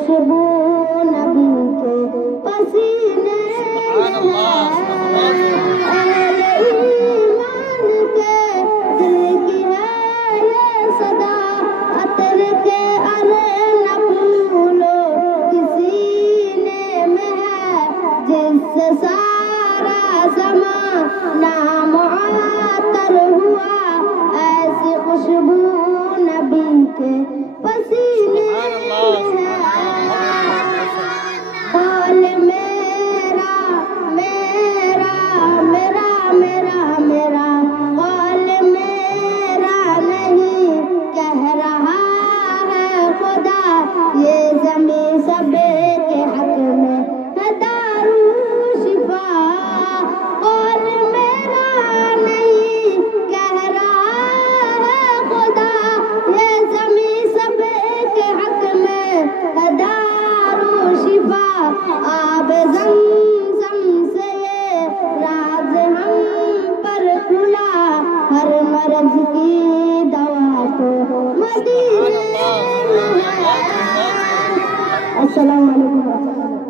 खुशबू नबी के पसीने सारा ज़माना मुअत्तर हुआ ऐसी खुशबू नबी के पसीने कौल मेरा मेरा मेरा मेरा मेरा कौल मेरा नहीं कह रहा है खुदा ये ज़मीं सब के हक में है दारू शिफा कौल मेरा नहीं कह रहा है खुदा ये ज़मीं सब के हक में है दारू शिफा आब ज़मज़म से ये राज हम पर खुला हर मर्ज़ की दवा तो मदीने में है। अस्सलामु अलैकुम।